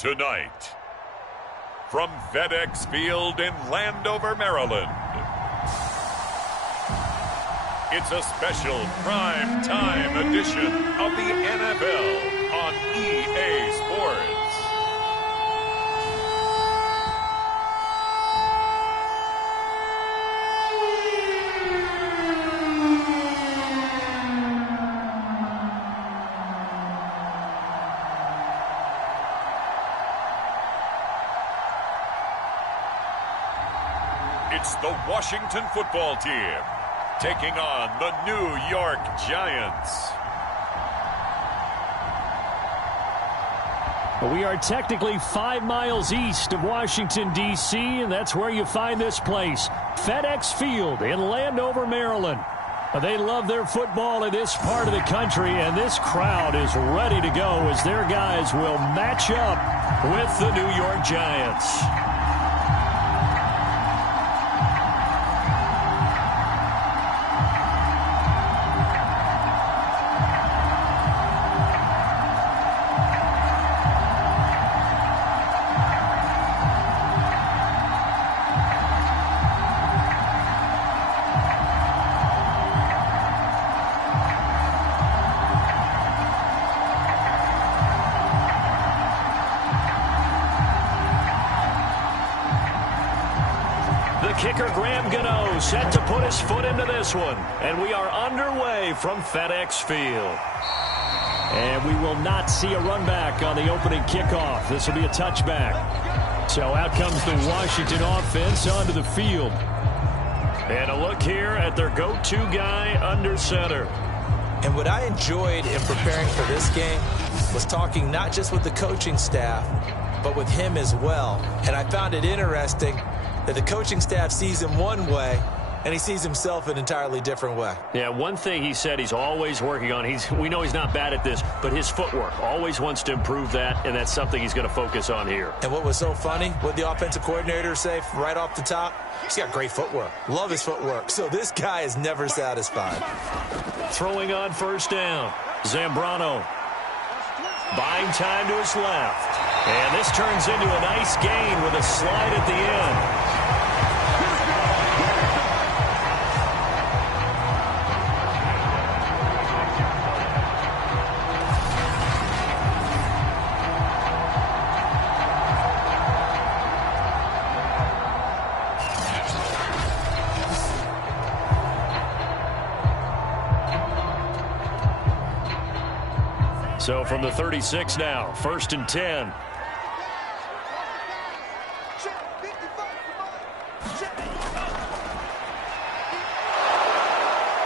Tonight, from FedEx Field in Landover, Maryland, it's a special prime time edition of the NFL on EA Sports. It's the Washington football team taking on the New York Giants. We are technically 5 miles east of Washington, D.C., and that's where you find this place, FedEx Field in Landover, Maryland. They love their football in this part of the country, and this crowd is ready to go as their guys will match up with the New York Giants. Kicker Graham Gano set to put his foot into this one. And we are underway from FedEx Field. And we will not see a run back on the opening kickoff. This will be a touchback. So out comes the Washington offense onto the field. And a look here at their go-to guy under center. And what I enjoyed in preparing for this game was talking not just with the coaching staff, but with him as well. And I found it interesting that the coaching staff sees him one way, and he sees himself an entirely different way. Yeah, one thing he said he's always working on, we know he's not bad at this, but his footwork, always wants to improve that, and that's something he's going to focus on here. And what was so funny, what the offensive coordinator say right off the top, he's got great footwork. Love his footwork. So this guy is never satisfied. Throwing on first down, Zambrano. Buying time to his left. And this turns into a nice gain with a slide at the end. So from the 36 now, 1st and 10.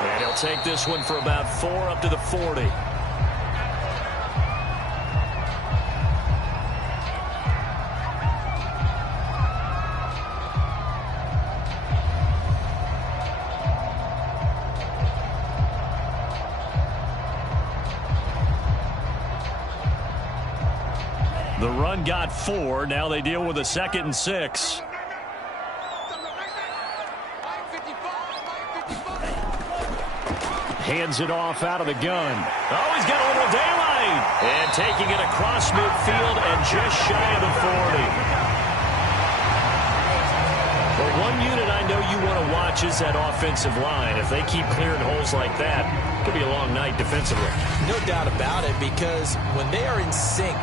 And he'll take this one for about 4 up to the 40. The run got 4. Now they deal with a 2nd and 6. Hands it off out of the gun. Oh, he's got a little daylight. And taking it across midfield and just shy of the 40. Well, one unit I know you want to watch is that offensive line. If they keep clearing holes like that, it could be a long night defensively. No doubt about it, because when they are in sync,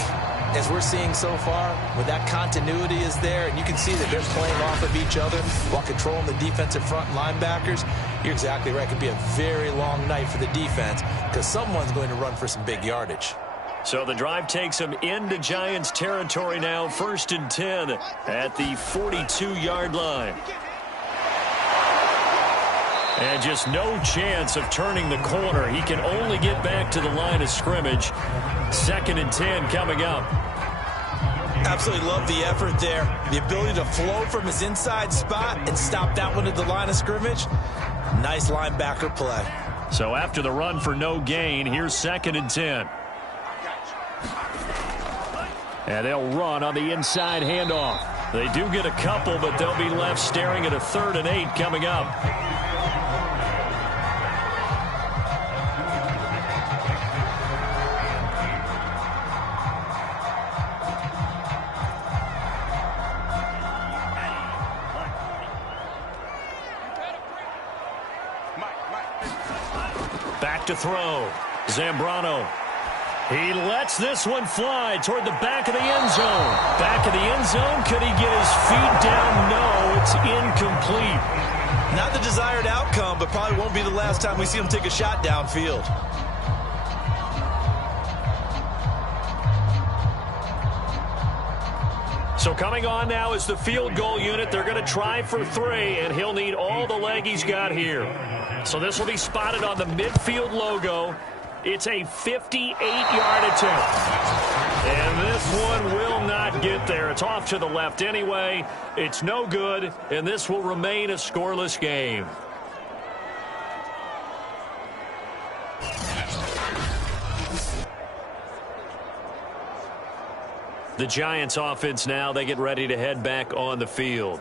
as we're seeing so far, when that continuity is there, and you can see that they're playing off of each other while controlling the defensive front linebackers, you're exactly right. It could be a very long night for the defense because someone's going to run for some big yardage. So the drive takes them into Giants territory now, 1st and 10 at the 42-yard line. And just no chance of turning the corner. He can only get back to the line of scrimmage. 2nd and 10 coming up. Absolutely love the effort there. The ability to flow from his inside spot and stop that one at the line of scrimmage. Nice linebacker play. So after the run for no gain, here's 2nd and 10. And they'll run on the inside handoff. They do get a couple, but they'll be left staring at a 3rd and 8 coming up. Back to throw. Zambrano. He lets this one fly toward the back of the end zone. Back of the end zone. Could he get his feet down? No, it's incomplete. Not the desired outcome, but probably won't be the last time we see him take a shot downfield. So coming on now is the field goal unit. They're going to try for 3, and he'll need all the leg he's got here. So this will be spotted on the midfield logo. It's a 58-yard attempt. And this one will not get there. It's off to the left anyway. It's no good, and this will remain a scoreless game. The Giants offense now, they get ready to head back on the field.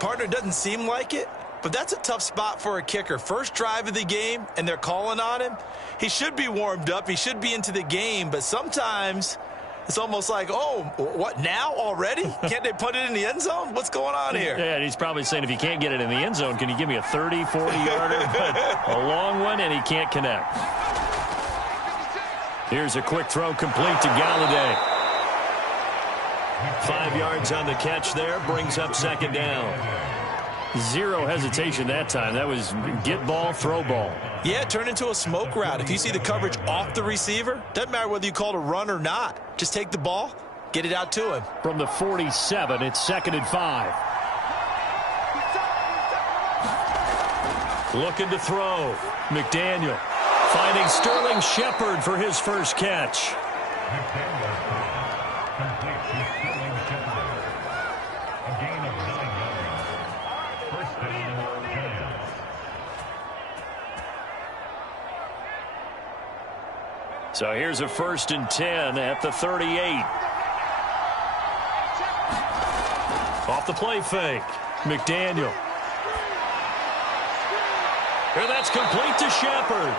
Partner, doesn't seem like it, but that's a tough spot for a kicker. First drive of the game, and they're calling on him. He should be warmed up. He should be into the game, but sometimes it's almost like, oh, what, now already? Can't they put it in the end zone? What's going on here? Yeah, and he's probably saying, if you can't get it in the end zone, can you give me a 30, 40-yarder? But a long one, and he can't connect. Here's a quick throw complete to Galladay. 5 yards on the catch there, brings up second down. Zero hesitation that time. That was get ball, throw ball. Yeah, turn into a smoke route. If you see the coverage off the receiver, doesn't matter whether you call it a run or not. Just take the ball, get it out to him. From the 47, it's 2nd and 5. Looking to throw. McDaniel finding Sterling Shepard for his first catch. So here's a 1st and 10 at the 38. Off the play fake. McDaniel. And that's complete to Shepard.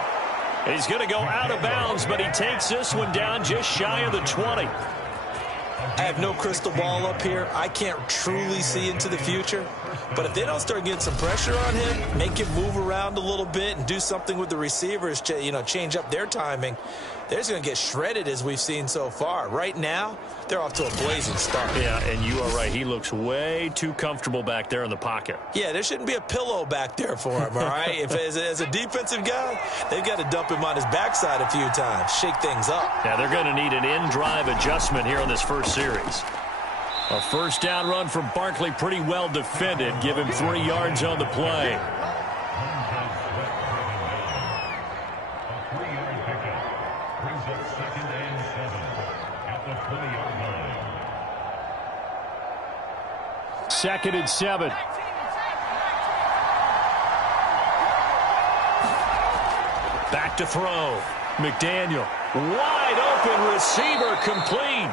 He's going to go out of bounds, but he takes this one down just shy of the 20. I have no crystal ball up here. I can't truly see into the future. But if they don't start getting some pressure on him, make him move around a little bit and do something with the receivers, change up their timing, they're just going to get shredded as we've seen so far. Right now, they're off to a blazing start. Yeah, and you are right. He looks way too comfortable back there in the pocket. Yeah, there shouldn't be a pillow back there for him, all right? If as a defensive guy, they've got to dump him on his backside a few times, shake things up. Yeah, they're going to need an in-drive adjustment here on this first series. A first down run from Barkley, pretty well defended. Give him 3 yards on the play. Second and 7. Back to throw. McDaniel. Wide open receiver, complete.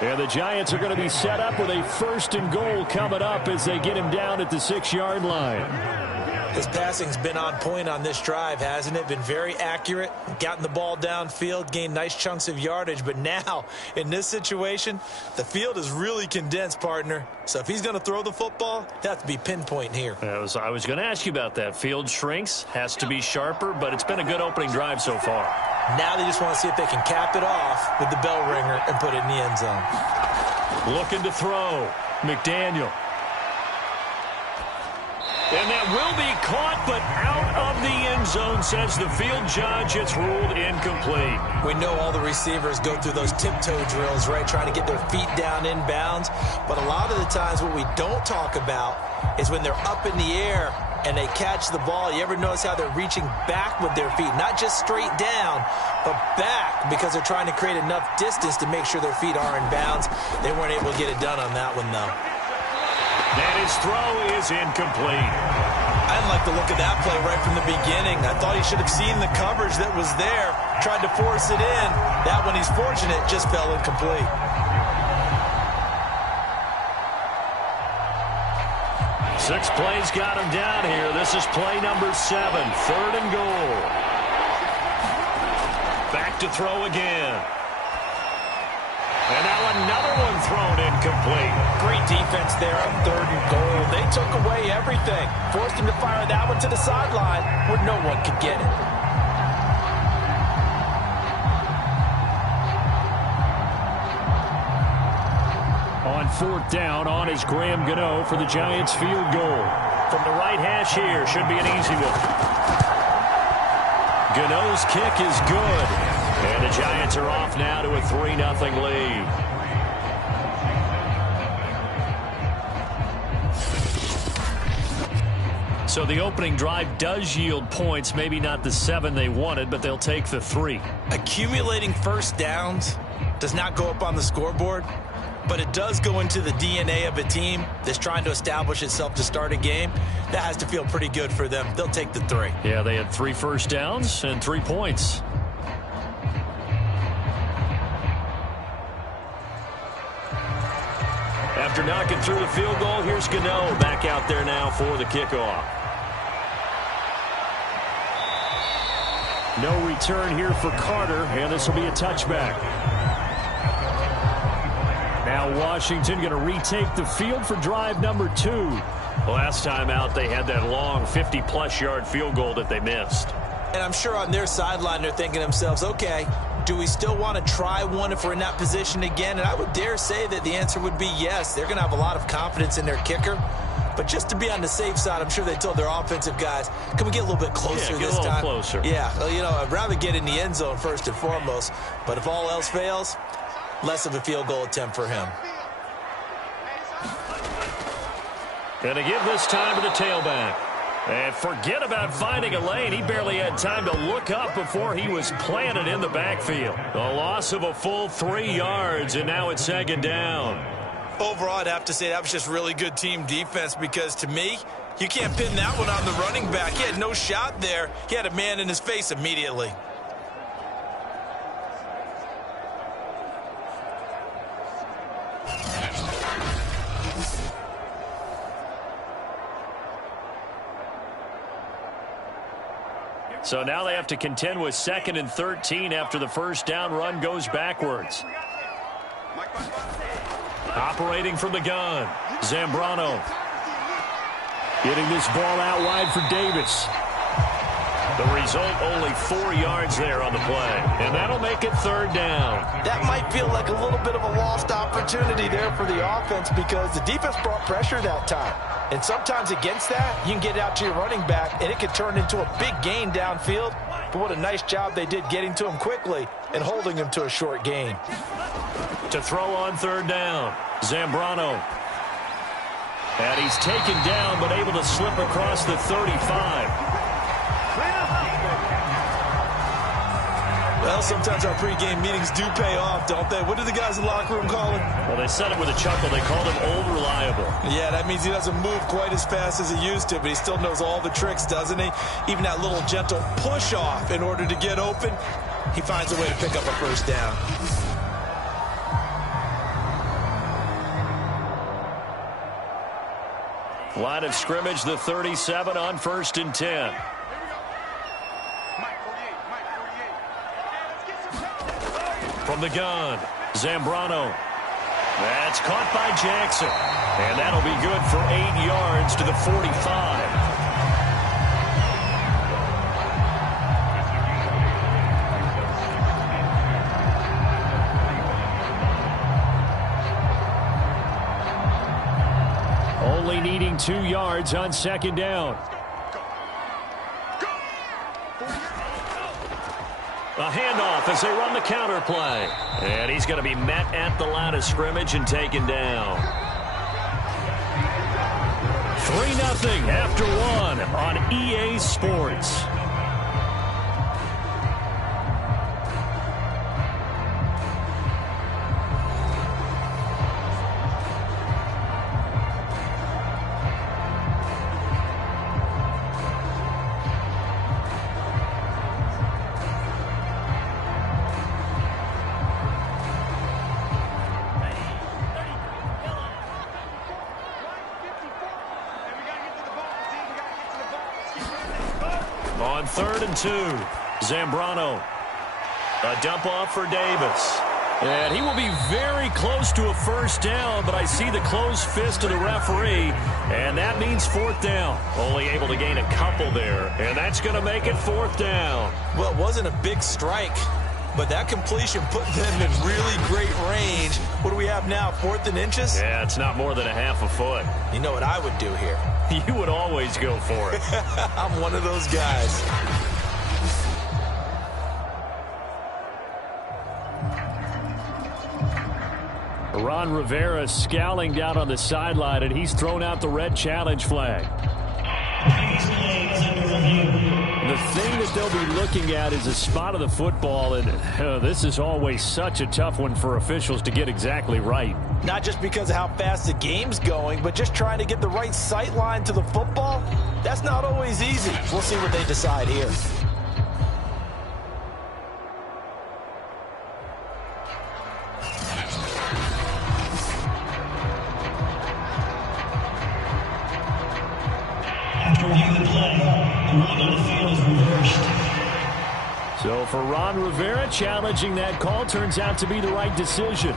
And the Giants are going to be set up with a 1st and goal coming up as they get him down at the 6-yard line. His passing's been on point on this drive, hasn't it? Been very accurate, gotten the ball downfield, gained nice chunks of yardage. But now, in this situation, the field is really condensed, partner. So if he's going to throw the football, he'll have to be pinpoint here. I was going to ask you about that. Field shrinks, has to be sharper, but it's been a good opening drive so far. Now they just want to see if they can cap it off with the bell ringer and put it in the end zone. Looking to throw. McDaniel. And that will be caught, but out of the end zone, says the field judge. It's ruled incomplete. We know all the receivers go through those tiptoe drills, right, trying to get their feet down inbounds. But a lot of the times what we don't talk about is when they're up in the air and they catch the ball. You ever notice how they're reaching back with their feet? Not just straight down, but back, because they're trying to create enough distance to make sure their feet are in bounds. They weren't able to get it done on that one, though. And his throw is incomplete. I didn't like the look of that play right from the beginning. I thought he should have seen the coverage that was there, tried to force it in. That one, he's fortunate, just fell incomplete. Six plays got him down here. This is play number 7, 3rd and goal. Back to throw again. And now another one thrown incomplete. Great defense there on 3rd and goal. They took away everything. Forced him to fire that one to the sideline where no one could get it. On 4th down, on is Graham Gano for the Giants field goal. From the right hash here, should be an easy one. Gano's kick is good. And the Giants are off now to a 3-0 lead. So the opening drive does yield points, maybe not the 7 they wanted, but they'll take the 3. Accumulating first downs does not go up on the scoreboard, but it does go into the DNA of a team that's trying to establish itself to start a game. That has to feel pretty good for them. They'll take the 3. Yeah, they had 3 first downs and 3 points. After knocking through the field goal, here's Gano back out there now for the kickoff. No return here for Carter, and this will be a touchback. Now Washington going to retake the field for drive number 2. Last time out, they had that long 50-plus yard field goal that they missed. And I'm sure on their sideline they're thinking to themselves, okay, do we still want to try one if we're in that position again? And I would dare say that the answer would be yes. They're going to have a lot of confidence in their kicker. But just to be on the safe side, I'm sure they told their offensive guys, can we get a little bit closer this time? Yeah, get a little closer. Yeah, well, you know, I'd rather get in the end zone first and foremost. But if all else fails, less of a field goal attempt for him. Going to give this time to the tailback. And forget about finding a lane. He barely had time to look up before he was planted in the backfield. A loss of a full 3 yards, and now it's 2nd down. Overall, I'd have to say that was just really good team defense because, to me, you can't pin that one on the running back. He had no shot there. He had a man in his face immediately. So now they have to contend with 2nd and 13 after the first down run goes backwards. Operating from the gun, Zambrano. Getting this ball out wide for Davis. The result, only 4 yards there on the play. And that'll make it 3rd down. That might feel like a little bit of a lost opportunity there for the offense because the defense brought pressure that time. And sometimes against that, you can get out to your running back, and it can turn into a big gain downfield. But what a nice job they did getting to him quickly and holding him to a short gain. To throw on 3rd down, Zambrano. And he's taken down, but able to slip across the 35. Well, sometimes our pregame meetings do pay off, don't they? What do the guys in the locker room call him? Well, they said it with a chuckle. They called him old reliable. Yeah, that means he doesn't move quite as fast as he used to, but he still knows all the tricks, doesn't he? Even that little gentle push-off in order to get open, he finds a way to pick up a first down. Line of scrimmage, the 37 on 1st and 10. From the gun, Zambrano. That's caught by Jackson. And that'll be good for 8 yards to the 45. Only needing 2 yards on 2nd down. A handoff as they run the counter play. And he's going to be met at the line of scrimmage and taken down. 3-0 after 1 on EA Sports. On 3rd and 2, Zambrano. A dump off for Davis. And he will be very close to a first down, but I see the closed fist of the referee, and that means fourth down. Only able to gain a couple there, and that's going to make it fourth down. Well, it wasn't a big strike, but that completion put them in really great range. What do we have now, 4th and inches? Yeah, it's not more than a half a foot. You know what I would do here? You would always go for it. I'm one of those guys. Ron Rivera scowling down on the sideline, and he's thrown out the red challenge flag. The thing that they'll be looking at is a spot of the football, and this is always such a tough one for officials to get exactly right. Not just because of how fast the game's going, but just trying to get the right sight line to the football. That's not always easy. We'll see what they decide here. So for Ron Rivera, challenging that call turns out to be the right decision.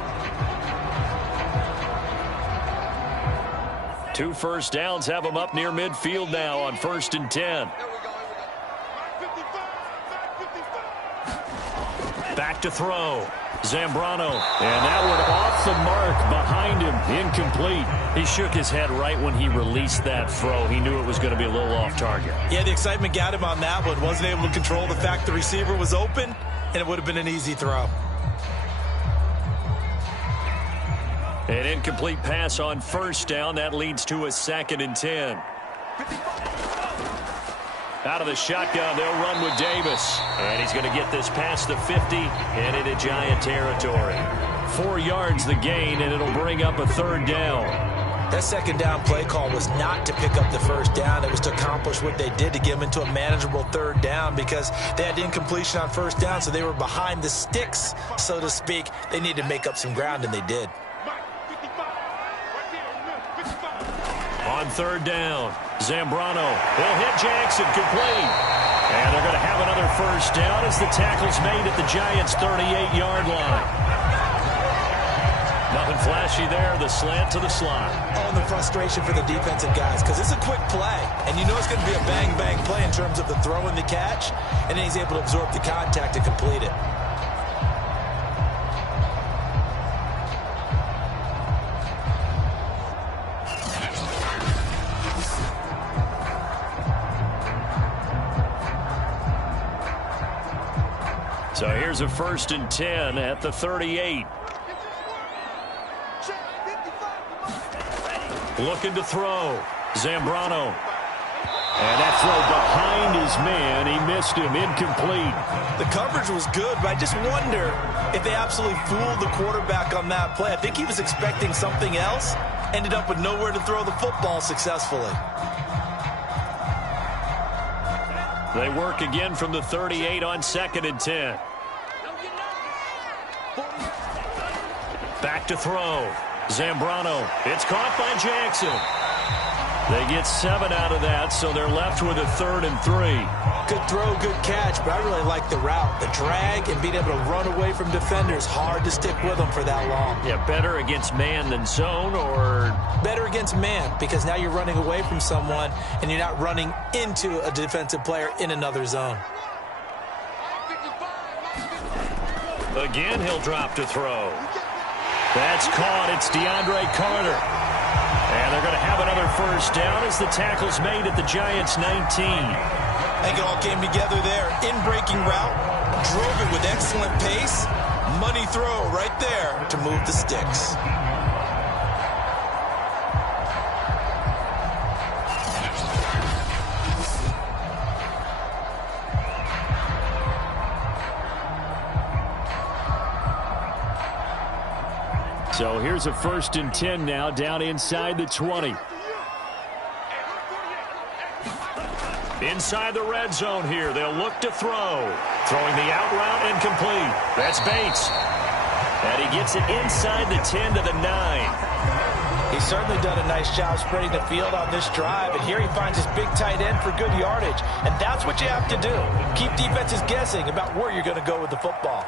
2 first downs have them up near midfield now on 1st and 10. Back to throw. Zambrano. And that one off the mark behind him. Incomplete. He shook his head right when he released that throw. He knew it was going to be a little off target. Yeah, the excitement got him on that one. Wasn't able to control the fact the receiver was open, and it would have been an easy throw. An incomplete pass on 1st down. That leads to a 2nd and 10. Out of the shotgun, they'll run with Davis. And he's going to get this past the 50 and into Giant territory. 4 yards the gain, and it'll bring up a 3rd down. That 2nd down play call was not to pick up the 1st down. It was to accomplish what they did to get them into a manageable 3rd down because they had incompletion on 1st down, so they were behind the sticks, so to speak. They needed to make up some ground, and they did. On 3rd down, Zambrano will hit Jackson, complete. And they're going to have another 1st down as the tackle's made at the Giants' 38-yard line. Nothing flashy there, the slant to the slot. Oh, and the frustration for the defensive guys because it's a quick play, and you know it's going to be a bang-bang play in terms of the throw and the catch, and then he's able to absorb the contact to complete it. So here's a 1st and 10 at the 38. Looking to throw. Zambrano. And that throw behind his man. He missed him. Incomplete. The coverage was good, but I just wonder if they absolutely fooled the quarterback on that play. I think he was expecting something else. Ended up with nowhere to throw the football successfully. They work again from the 38 on 2nd and 10. Back to throw. Zambrano. It's caught by Jackson. They get 7 out of that, so they're left with a 3rd and 3. Good throw, good catch, but I really like the route. The drag and being able to run away from defenders. Hard to stick with them for that long. Yeah, better against man than zone, or? Better against man, because now you're running away from someone and you're not running into a defensive player in another zone. Again, he'll drop to throw. That's caught. It's DeAndre Carter. And they're going to have another 1st down as the tackle's made at the Giants' 19. I think it all came together there. In-breaking route, drove it with excellent pace. Money throw right there to move the sticks. So here's a 1st and 10 now, down inside the 20. Inside the red zone here, they'll look to throw. Throwing the out route incomplete. That's Bates. And he gets it inside the 10 to the 9. He's certainly done a nice job spreading the field on this drive, and here he finds his big tight end for good yardage. And that's what you have to do. Keep defenses guessing about where you're going to go with the football.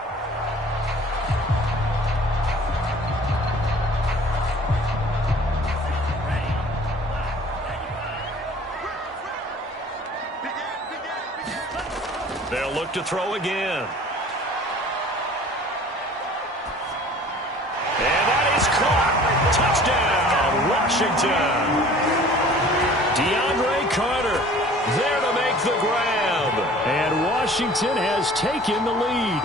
They'll look to throw again. And that is caught. Touchdown, Washington. DeAndre Carter there to make the grab. And Washington has taken the lead.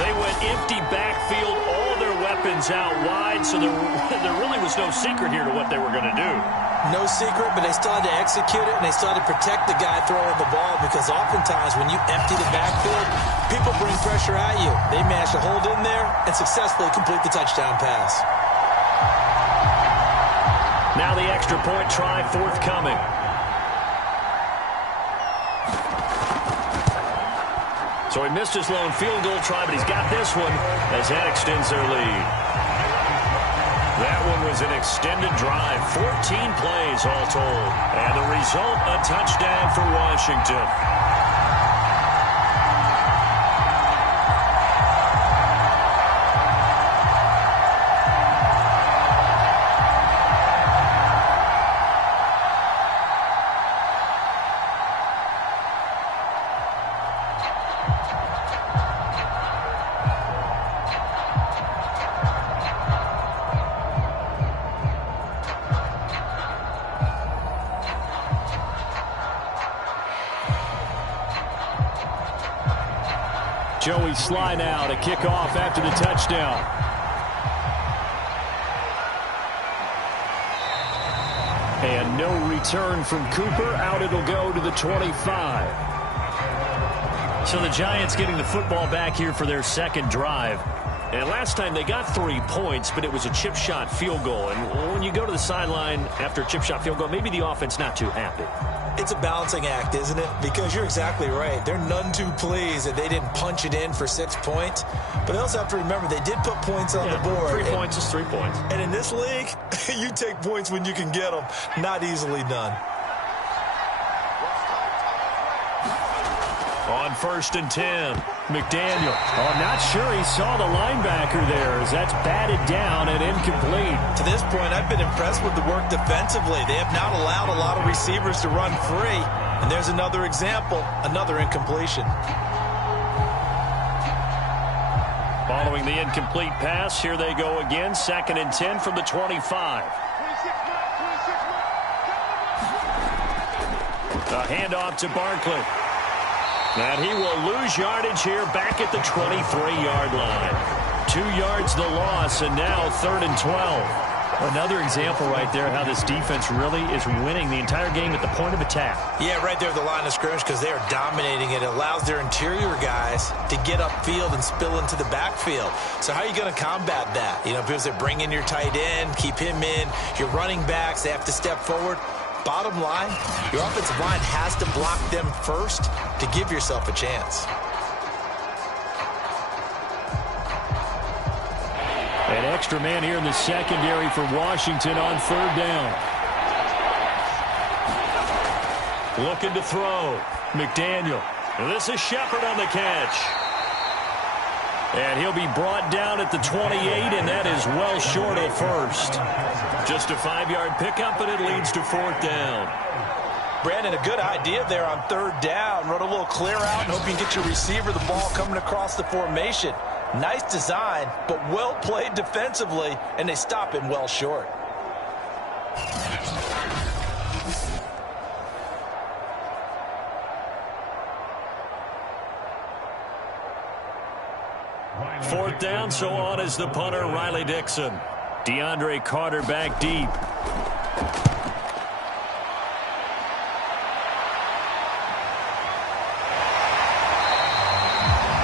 They went empty backfield, all their weapons out wide, so there really was no secret here to what they were going to do. No secret, but they still had to execute it, and they still had to protect the guy throwing the ball, because oftentimes when you empty the backfield, people bring pressure at you. They managed to hold in there and successfully complete the touchdown pass. Now the extra point try forthcoming. So he missed his lone field goal try, but he's got this one as that extends their lead. That one was an extended drive, 14 plays all told. And the result, a touchdown for Washington. Joey Sly now to kick off after the touchdown. And no return from Cooper. Out it'll go to the 25. So the Giants getting the football back here for their second drive. And last time they got 3 points, but it was a chip shot field goal. And when you go to the sideline after a chip shot field goal, maybe the offense not too happy. It's a balancing act, isn't it? Because you're exactly right. They're none too pleased that they didn't punch it in for 6 points. But they also have to remember they did put points on the board. 3 points is 3 points. And in this league, you take points when you can get them. Not easily done. On 1st and 10, McDaniel. Oh, I'm not sure he saw the linebacker there as that's batted down and incomplete. To this point, I've been impressed with the work defensively. They have not allowed a lot of receivers to run free. And there's another example, another incompletion. Following the incomplete pass, here they go again. 2nd and 10 from the 25. The handoff to Barkley. And he will lose yardage here back at the 23-yard line. 2 yards the loss, and now 3rd and 12. Another example right there how this defense really is winning the entire game at the point of attack. Yeah, right there at the line of scrimmage, because they are dominating it. It allows their interior guys to get upfield and spill into the backfield. So how are you going to combat that? You know, because they bring in your tight end, keep him in. Your running backs, they have to step forward. Bottom line, your offensive line has to block them first to give yourself a chance. An extra man here in the secondary for Washington on 3rd down. Looking to throw. McDaniel. And this is Shepard on the catch. And he'll be brought down at the 28, and that is well short of first. Just a 5-yard pickup, and it leads to 4th down. Brandon, a good idea there on 3rd down. Run a little clear out and hope you can get your receiver the ball coming across the formation. Nice design, but well played defensively, and they stop him well short. Fourth down, so on is the punter, Riley Dixon. DeAndre Carter back deep.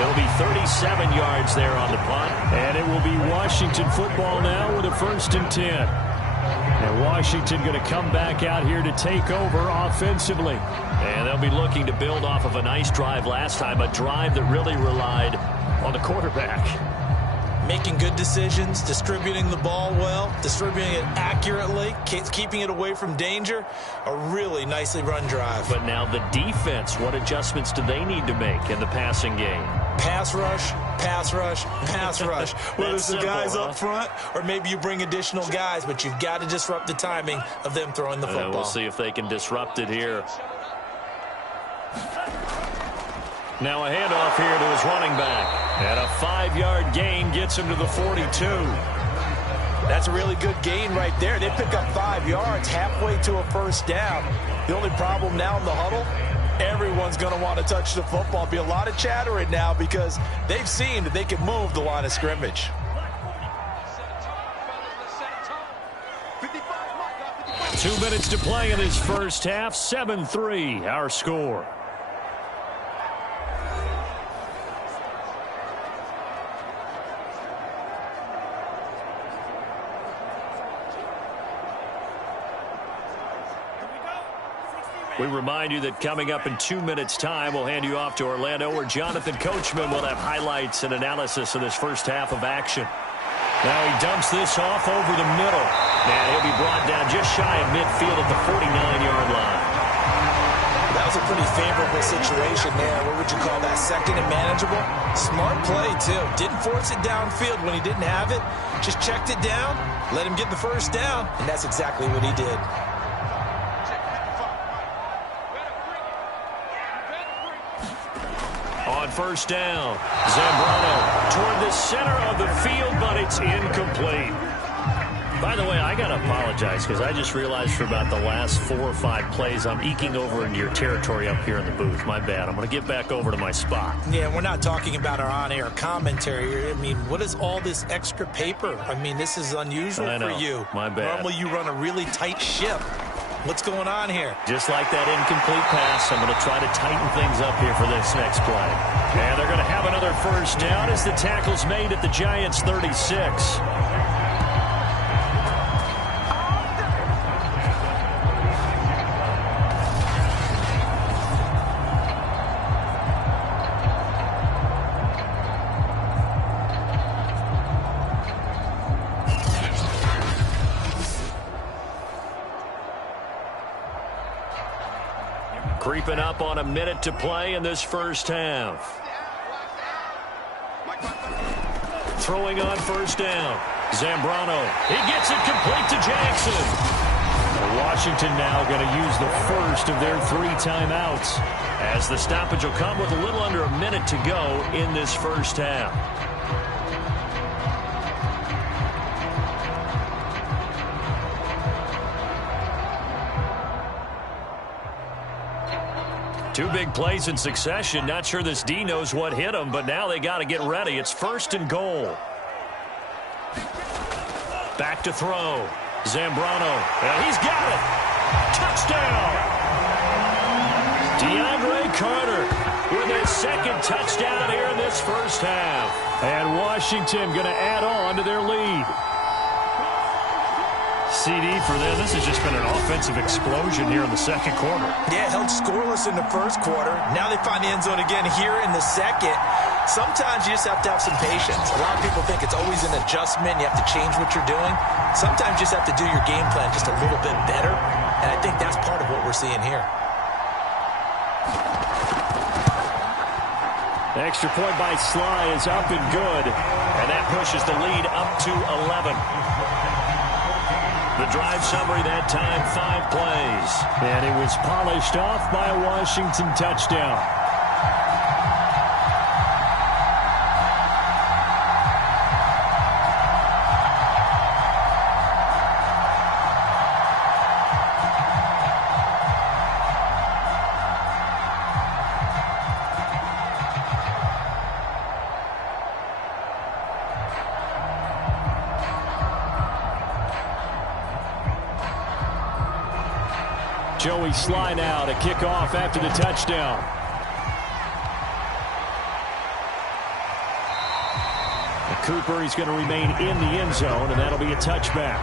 It'll be 37 yards there on the punt. And it will be Washington football now with a 1st and 10. And Washington going to come back out here to take over offensively. And they'll be looking to build off of a nice drive last time, a drive that really relied on the quarterback. Making good decisions, distributing the ball well, distributing it accurately, keeping it away from danger. A really nicely run drive. But now the defense, what adjustments do they need to make in the passing game? Pass rush, pass rush, pass rush. Whether it's the guys up front or maybe you bring additional guys, but you've got to disrupt the timing of them throwing the football. We'll see if they can disrupt it here. Now a handoff here to his running back. And a 5-yard gain gets him to the 42. That's a really good gain right there. They pick up 5 yards halfway to a first down. The only problem now in the huddle, everyone's going to want to touch the football. Be a lot of chattering now because they've seen that they can move the line of scrimmage. 2 minutes to play in this first half. 7-3, our score. We remind you that coming up in 2 minutes' time, we'll hand you off to Orlando, where Jonathan Coachman will have highlights and analysis of this first half of action. Now he dumps this off over the middle. And he'll be brought down just shy of midfield at the 49-yard line. That was a pretty favorable situation there. What would you call that? Second and manageable? Smart play, too. Didn't force it downfield when he didn't have it. Just checked it down, let him get the first down, and that's exactly what he did. On first down, Zambrano toward the center of the field, but it's incomplete. By the way, I got to apologize because I just realized for about the last 4 or 5 plays, I'm eking over into your territory up here in the booth. My bad. I'm going to get back over to my spot. Yeah, we're not talking about our on-air commentary. I mean, what is all this extra paper? I mean, this is unusual for you. My bad. Normally you run a really tight ship. What's going on here? Just like that incomplete pass, I'm going to try to tighten things up here for this next play. And they're going to have another first down as the tackle's made at the Giants' 36. Creeping up on a minute to play in this first half. Throwing on first down. Zambrano. He gets it complete to Jackson. Washington now going to use the first of their 3 timeouts, as the stoppage will come with a little under a minute to go in this first half. Two big plays in succession. Not sure this D knows what hit him, but now they got to get ready. It's first and goal. Back to throw. Zambrano. And he's got it. Touchdown. DeAndre Carter with his second touchdown here in this first half. And Washington going to add on to their lead. CD for them. This has just been an offensive explosion here in the second quarter. Yeah, held scoreless in the first quarter. Now they find the end zone again here in the second. Sometimes you just have to have some patience. A lot of people think it's always an adjustment. You have to change what you're doing. Sometimes you just have to do your game plan just a little bit better. And I think that's part of what we're seeing here. The extra point by Sly is up and good. And that pushes the lead up to 11. The drive summary that time, 5 plays. And it was polished off by a Washington touchdown. Joey Sly now to kick off after the touchdown. And Cooper, he's going to remain in the end zone, and that'll be a touchback.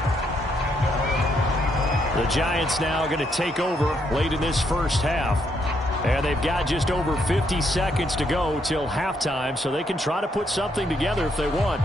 The Giants now going to take over late in this first half. And they've got just over 50 seconds to go till halftime, so they can try to put something together if they want.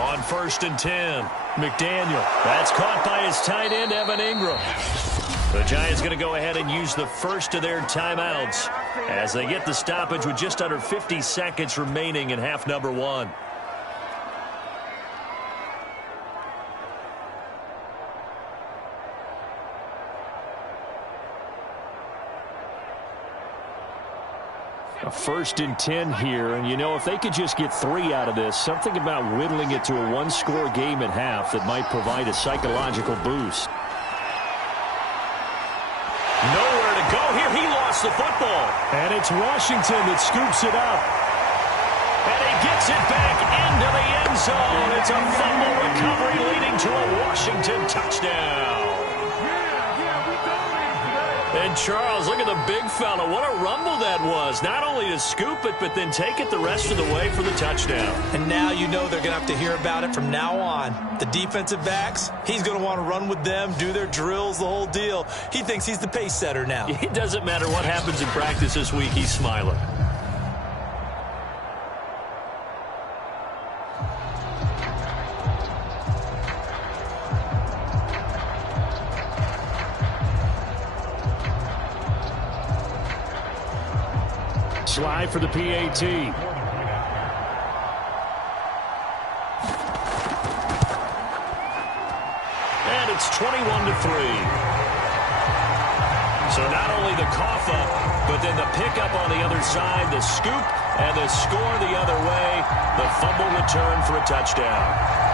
On 1st and 10, McDaniel. That's caught by his tight end, Evan Ingram. The Giants going to go ahead and use the first of their timeouts as they get the stoppage with just under 50 seconds remaining in half number 1. A 1st and 10 here, and you know, if they could just get 3 out of this, something about whittling it to a one-score game at half that might provide a psychological boost. Nowhere to go here. He lost the football. And it's Washington that scoops it up. And he gets it back into the end zone. It's a fumble recovery leading to a Washington touchdown. And Charles, look at the big fella. What a rumble that was. Not only to scoop it, but then take it the rest of the way for the touchdown. And now you know they're going to have to hear about it from now on. The defensive backs, he's going to want to run with them, do their drills, the whole deal. He thinks he's the pace setter now. It doesn't matter what happens in practice this week. He's smiling. Slide for the PAT. And it's 21-3. So not only the cough up, but then the pickup on the other side, the scoop, and the score the other way. The fumble return for a touchdown.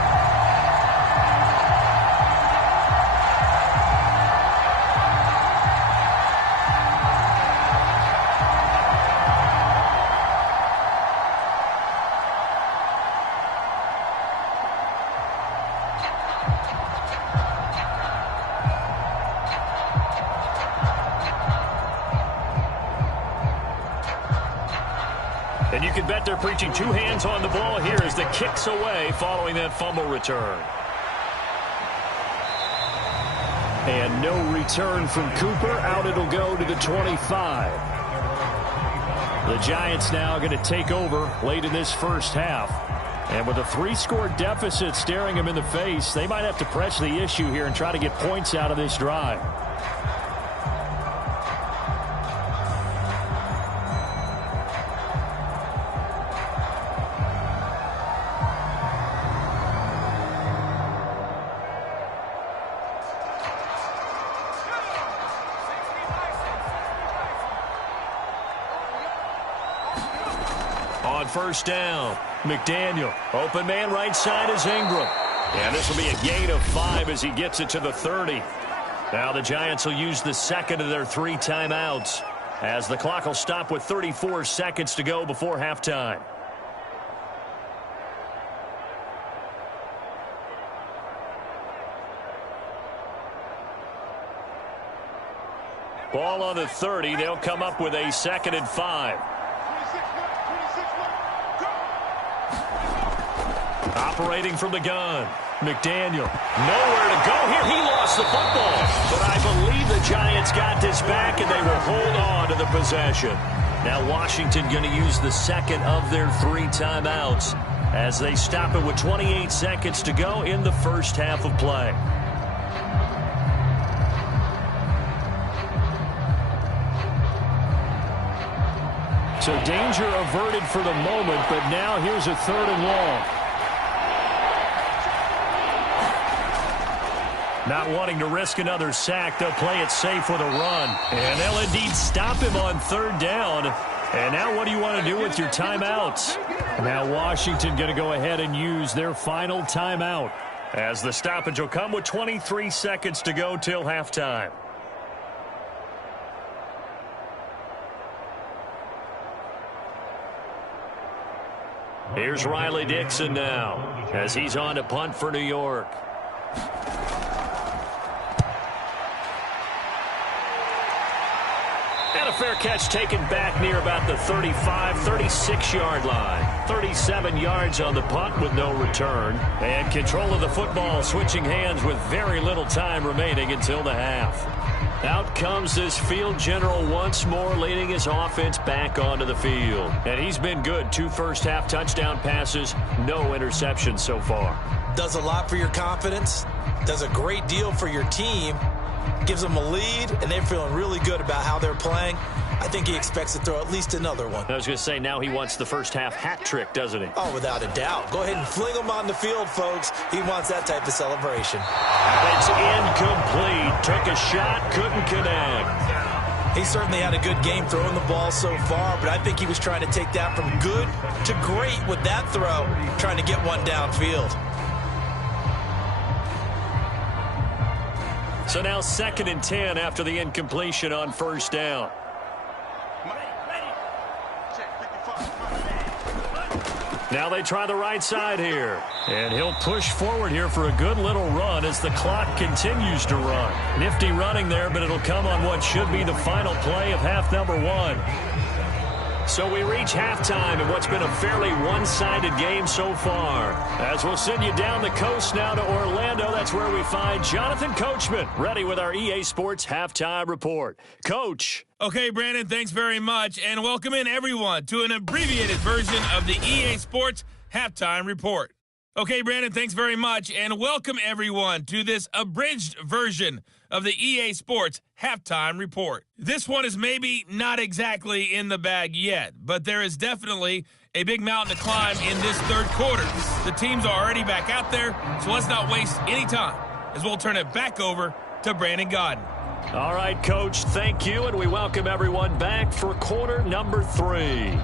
And you can bet they're preaching 2 hands on the ball here as the kick's away following that fumble return. And no return from Cooper. Out it'll go to the 25. The Giants now going to take over late in this first half. And with a 3-score deficit staring them in the face, they might have to press the issue here and try to get points out of this drive. On 1st down, McDaniel. Open man right side is Ingram. And this will be a gain of 5 as he gets it to the 30. Now the Giants will use the second of their 3 timeouts as the clock will stop with 34 seconds to go before halftime. Ball on the 30. They'll come up with a 2nd and 5. Operating from the gun, McDaniel. Nowhere to go here. He lost the football. But I believe the Giants got this back, and they will hold on to the possession. Now Washington going to use the second of their 3 timeouts as they stop it with 28 seconds to go in the first half of play. So danger averted for the moment, but now here's a 3rd and long. Not wanting to risk another sack, they'll play it safe with a run. And they'll indeed stop him on 3rd down. And now what do you want to do with your timeouts? Now Washington going to go ahead and use their final timeout as the stoppage will come with 23 seconds to go till halftime. Here's Riley Dixon now as he's on to punt for New York. And a fair catch taken back near about the 35, 36-yard line. 37 yards on the punt with no return. And control of the football switching hands with very little time remaining until the half. Out comes this field general once more, leading his offense back onto the field. And he's been good. 2 first-half touchdown passes, no interceptions so far. Does a lot for your confidence, does a great deal for your team, gives them a lead, and they're feeling really good about how they're playing. I think he expects to throw at least another one. I was going to say, now he wants the first-half hat trick, doesn't he? Oh, without a doubt. Go ahead and fling him on the field, folks. He wants that type of celebration. It's incomplete. Took a shot, couldn't connect. He certainly had a good game throwing the ball so far, but I think he was trying to take that from good to great with that throw, trying to get one downfield. So now 2nd and 10 after the incompletion on first down. Now they try the right side here. And he'll push forward here for a good little run as the clock continues to run. Nifty running there, but it'll come on what should be the final play of half number 1. So we reach halftime in what's been a fairly one-sided game so far. As we'll send you down the coast now to Orlando, that's where we find Jonathan Coachman, ready with our EA Sports Halftime Report. Coach. Okay, Brandon, thanks very much, and welcome in everyone to an abbreviated version of the EA Sports Halftime Report. Okay, Brandon, thanks very much, and welcome everyone to this abridged version of the EA Sports Halftime Report. This one is maybe not exactly in the bag yet, but there is definitely a big mountain to climb in this third quarter. The teams are already back out there, so let's not waste any time as we'll turn it back over to Brandon Godden. All right, Coach, thank you, and we welcome everyone back for quarter number 3.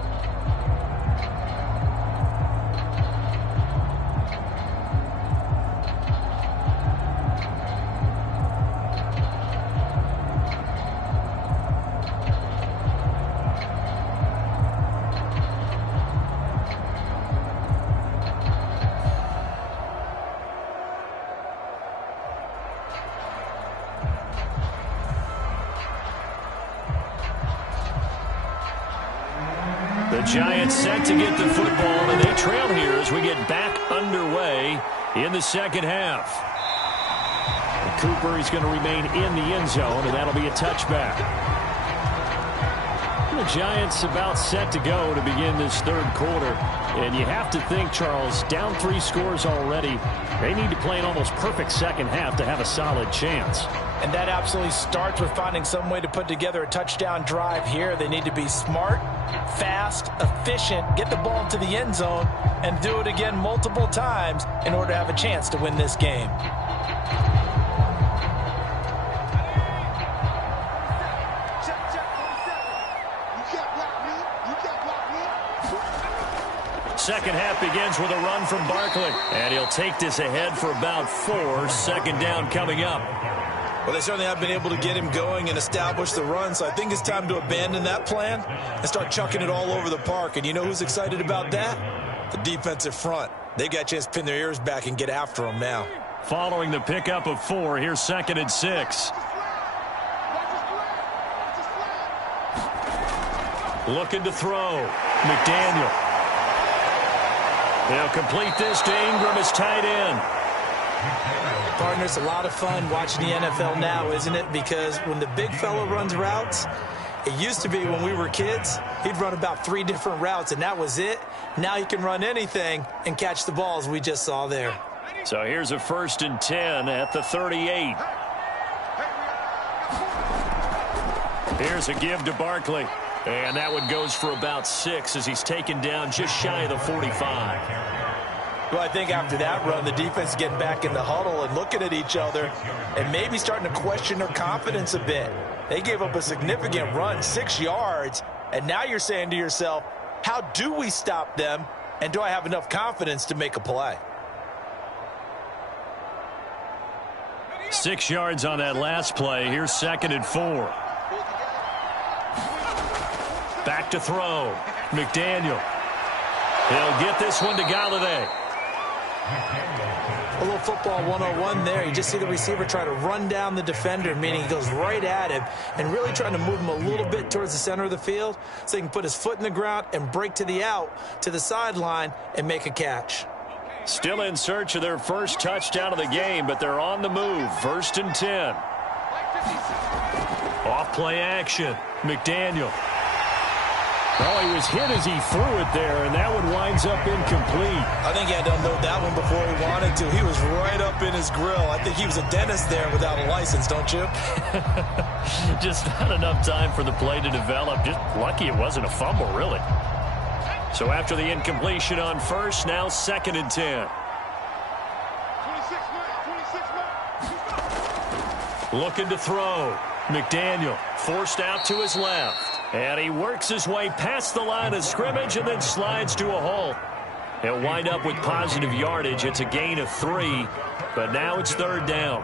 The Giants set to get the football, and they trail here as we get back underway in the second half. And Cooper is going to remain in the end zone, and that'll be a touchback. The Giants about set to go to begin this third quarter. And you have to think, Charles, down 3 scores already. They need to play an almost perfect second half to have a solid chance. And that absolutely starts with finding some way to put together a touchdown drive here. They need to be smart, fast, efficient, get the ball into the end zone, and do it again multiple times in order to have a chance to win this game. Second half begins with a run from Barkley. And he'll take this ahead for about 4. Second down coming up. Well, they certainly have been able to get him going and establish the run, so I think it's time to abandon that plan and start chucking it all over the park. And you know who's excited about that? The defensive front. They've got a chance to pin their ears back and get after him now. Following the pickup of 4, here's 2nd and 6. Looking to throw. McDaniel. They'll complete this to Ingram as tight end. Partner, it's a lot of fun watching the NFL now, isn't it? Because when the big fella runs routes, it used to be when we were kids, he'd run about 3 different routes, and that was it. Now he can run anything and catch the balls we just saw there. So here's a 1st and 10 at the 38. Here's a give to Barkley. And that one goes for about 6 as he's taken down just shy of the 45. Well, I think after that run, the defense is getting back in the huddle and looking at each other and maybe starting to question their confidence a bit. They gave up a significant run, 6 yards, and now you're saying to yourself, how do we stop them, and do I have enough confidence to make a play? 6 yards on that last play. Here's 2nd and 4. Back to throw. McDaniel. He'll get this one to Galladay. A little football 101 there. You just see the receiver try to run down the defender, meaning he goes right at him and really trying to move him a little bit towards the center of the field so he can put his foot in the ground and break to the out, to the sideline, and make a catch. Still in search of their first touchdown of the game, but they're on the move. 1st and 10. play action. McDaniel. Oh, he was hit as he threw it there, and that one winds up incomplete. I think he had to unload that one before he wanted to. He was right up in his grill. I think he was a dentist there without a license, don't you? Just not enough time for the play to develop. Just lucky it wasn't a fumble, really. So after the incompletion on first, now 2nd and 10. Looking to throw. McDaniel forced out to his left. And he works his way past the line of scrimmage and then slides to a hole. He'll wind up with positive yardage. It's a gain of 3, but now it's 3rd down.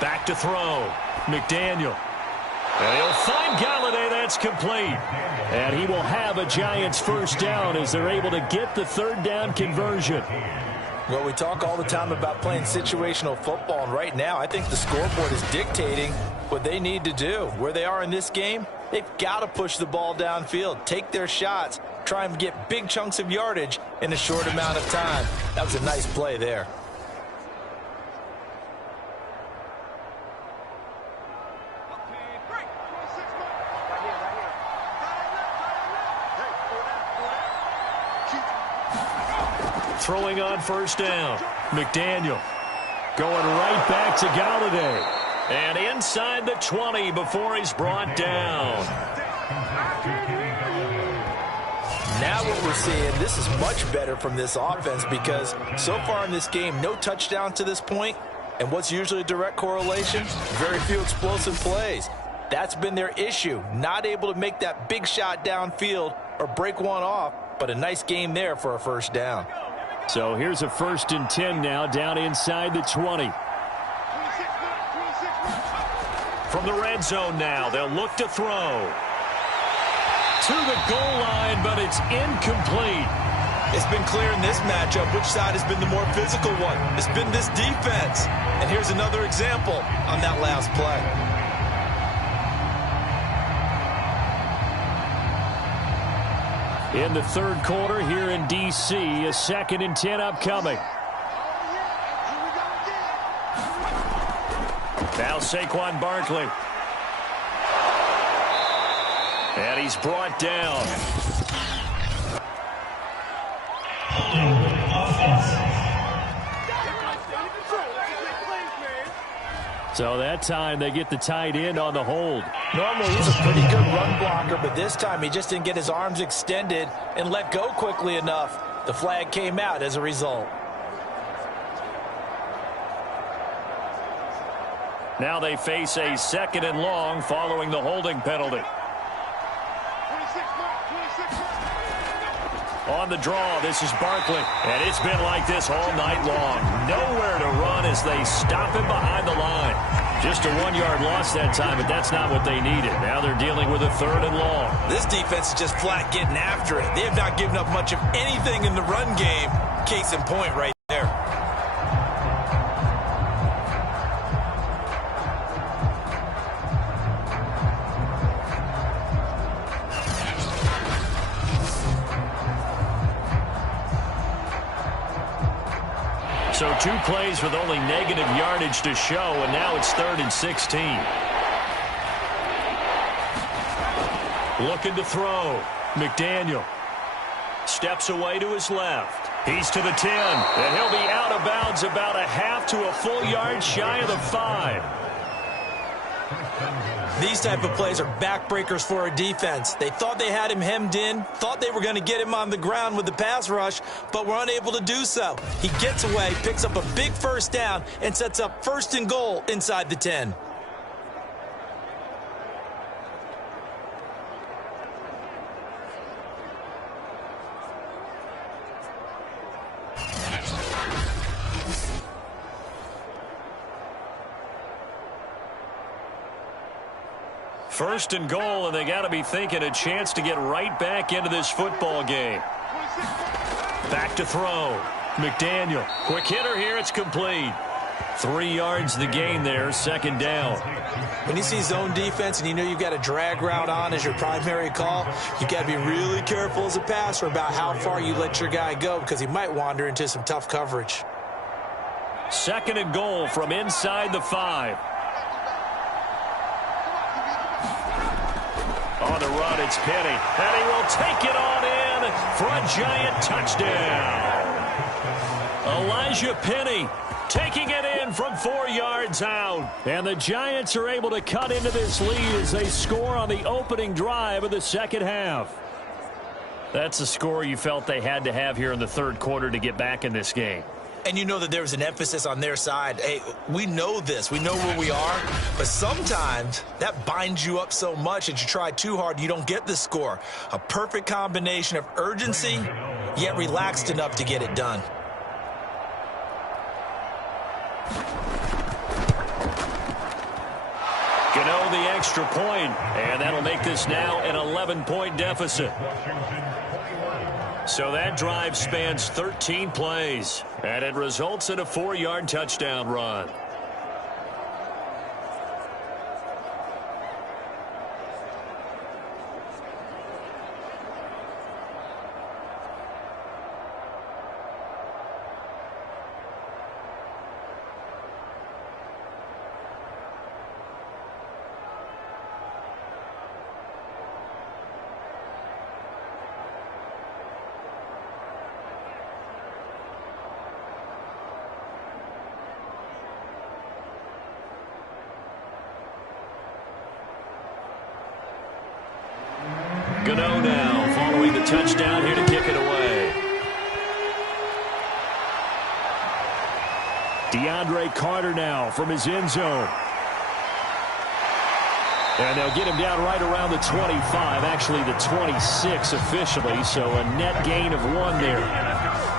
Back to throw. McDaniel. And he'll find Galladay. That's complete. And he will have a Giants 1st down as they're able to get the 3rd down conversion. Well, we talk all the time about playing situational football, and right now I think the scoreboard is dictating what they need to do. Where they are in this game, they've got to push the ball downfield, take their shots, try and get big chunks of yardage in a short amount of time. That was a nice play there. Throwing on 1st down. McDaniel going right back to Galladay. And inside the 20 before he's brought down. Now what we're seeing, this is much better from this offense because so far in this game, no touchdown to this point. And what's usually a direct correlation? Very few explosive plays. That's been their issue. Not able to make that big shot downfield or break one off, but a nice game there for a 1st down. So here's a 1st and 10 now down inside the 20. From the red zone now, they'll look to throw. To the goal line, but it's incomplete. It's been clear in this matchup which side has been the more physical one. It's been this defense. And here's another example on that last play. In the 3rd quarter here in D.C., a 2nd and 10 upcoming. Now Saquon Barkley. And he's brought down. So that time they get the tight end on the hold. Normally he's a pretty good run blocker, but this time he just didn't get his arms extended and let go quickly enough. The flag came out as a result. Now they face a 2nd and long following the holding penalty. On the draw, this is Barkley. And it's been like this all night long. Nowhere to run as they stop him behind the line. Just a 1-yard loss that time, but that's not what they needed. Now they're dealing with a 3rd and long. This defense is just flat getting after it. They have not given up much of anything in the run game. Case in point right there. So 2 plays with only negative yardage to show, and now it's 3rd and 16. Looking to throw. McDaniel steps away to his left. He's to the 10, and he'll be out of bounds about a half to a full yard shy of the 5. These type of plays are backbreakers for a defense. They thought they had him hemmed in, thought they were going to get him on the ground with the pass rush, but were unable to do so. He gets away, picks up a big 1st down, and sets up 1st and goal inside the 10. First and goal, and they got to be thinking a chance to get right back into this football game. Back to throw. McDaniel. Quick hitter here. It's complete. 3 yards the gain there, second down. When you see zone defense and you know you've got a drag route on as your primary call, you've got to be really careful as a passer about how far you let your guy go because he might wander into some tough coverage. Second and goal from inside the 5. On the run, it's Penny. And he will take it on in for a giant touchdown. Elijah Penny taking it in from 4 yards out. And the Giants are able to cut into this lead as they score on the opening drive of the second half. That's a score you felt they had to have here in the third quarter to get back in this game. And you know that there was an emphasis on their side. Hey, we know this. We know where we are. But sometimes that binds you up so much that you try too hard, you don't get the score. A perfect combination of urgency, yet relaxed enough to get it done. Gano the extra point, and that'll make this now an 11-point deficit. So that drive spans 13 plays, and it results in a 4-yard touchdown run. Gano now following the touchdown here to kick it away. DeAndre Carter now from his end zone. And they'll get him down right around the 25, actually the 26 officially, so a net gain of 1 there.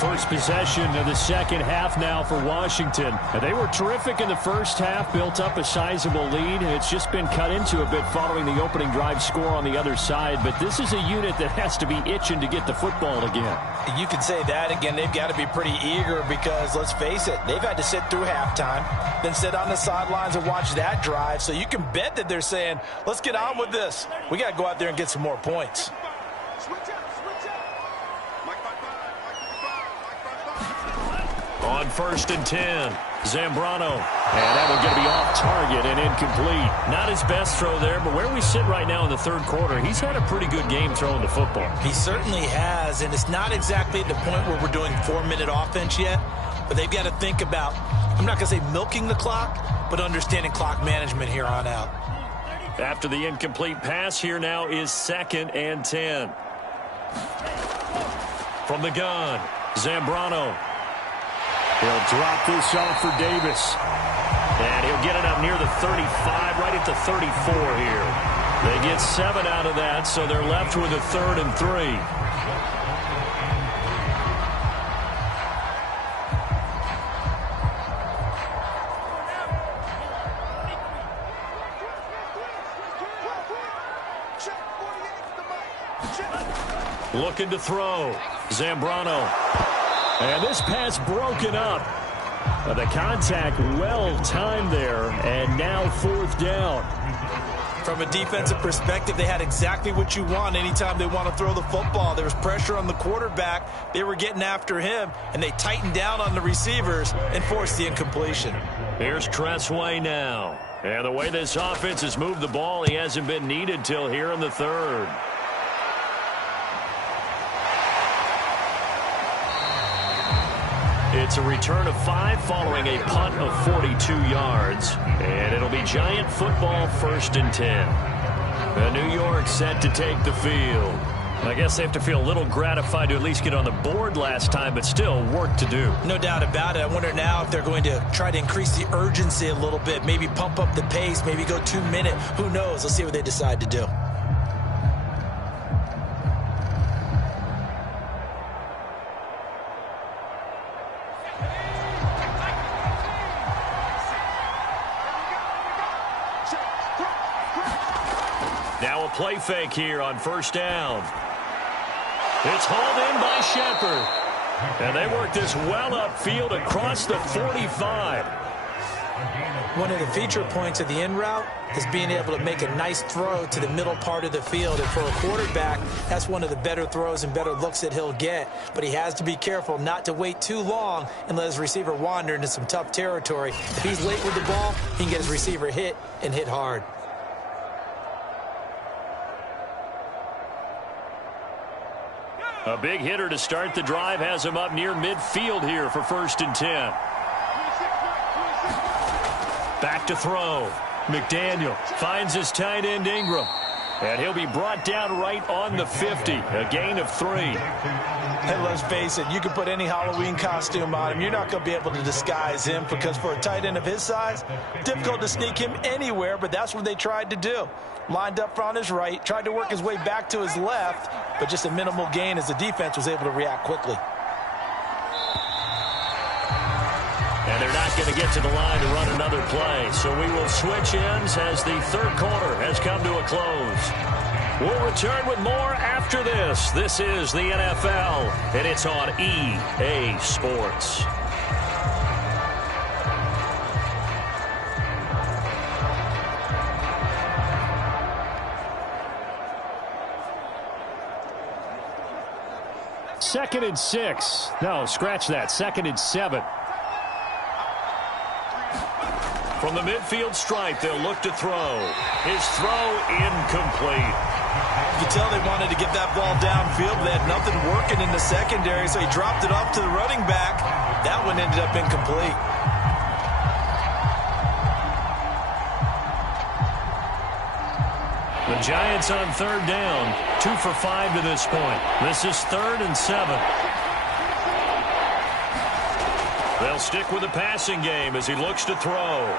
First possession of the second half now for Washington. And they were terrific in the first half, built up a sizable lead. It's just been cut into a bit following the opening drive score on the other side. But this is a unit that has to be itching to get the football again. You can say that again. They've got to be pretty eager because, let's face it, they've had to sit through halftime, then sit on the sidelines and watch that drive. So you can bet that they're saying, let's get on with this. We got to go out there and get some more points. On 1st and 10, Zambrano. And that one going to be off target and incomplete. Not his best throw there, but where we sit right now in the third quarter, he's had a pretty good game throwing the football. He certainly has, and it's not exactly at the point where we're doing 4-minute offense yet, but they've got to think about, I'm not going to say milking the clock, but understanding clock management here on out. After the incomplete pass, here now is 2nd and 10. From the gun, Zambrano. He'll drop this off for Davis. And he'll get it up near the 35, right at the 34 here. They get 7 out of that, so they're left with a 3rd and 3. Looking to throw. Zambrano. And this pass broken up. The contact well timed there, and now 4th down. From a defensive perspective, they had exactly what you want anytime they want to throw the football. There was pressure on the quarterback. They were getting after him, and they tightened down on the receivers and forced the incompletion. Here's Tressway now. And the way this offense has moved the ball, he hasn't been needed till here in the 3rd. It's a return of 5 following a punt of 42 yards. And it'll be Giant football 1st and 10. New York set to take the field. I guess they have to feel a little gratified to at least get on the board last time, but still work to do. No doubt about it. I wonder now if they're going to try to increase the urgency a little bit, maybe pump up the pace, maybe go 2-minute. Who knows? Let's see what they decide to do. Now a play fake here on 1st down. It's hauled in by Shepard. And they work this well upfield across the 45. One of the feature points of the in route is being able to make a nice throw to the middle part of the field. And for a quarterback, that's one of the better throws and better looks that he'll get. But he has to be careful not to wait too long and let his receiver wander into some tough territory. If he's late with the ball, he can get his receiver hit and hit hard. A big hitter to start the drive has him up near midfield here for 1st and 10. Back to throw. McDaniel finds his tight end Ingram. And he'll be brought down right on the 50. A gain of 3. Hey, let's face it, you can put any Halloween costume on him. You're not going to be able to disguise him because for a tight end of his size, difficult to sneak him anywhere, but that's what they tried to do. Lined up on his right, tried to work his way back to his left, but just a minimal gain as the defense was able to react quickly. And they're not going to get to the line to run another play. So we will switch ends as the third quarter has come to a close. We'll return with more after this. This is the NFL, and it's on EA Sports. Second and 6. No, scratch that. 2nd and 7. From the midfield stripe, they'll look to throw. His throw incomplete. You can tell they wanted to get that ball downfield, but they had nothing working in the secondary, so he dropped it off to the running back. That one ended up incomplete. The Giants on 3rd down, 2 for 5 to this point. This is 3rd and 7. They'll stick with the passing game as he looks to throw.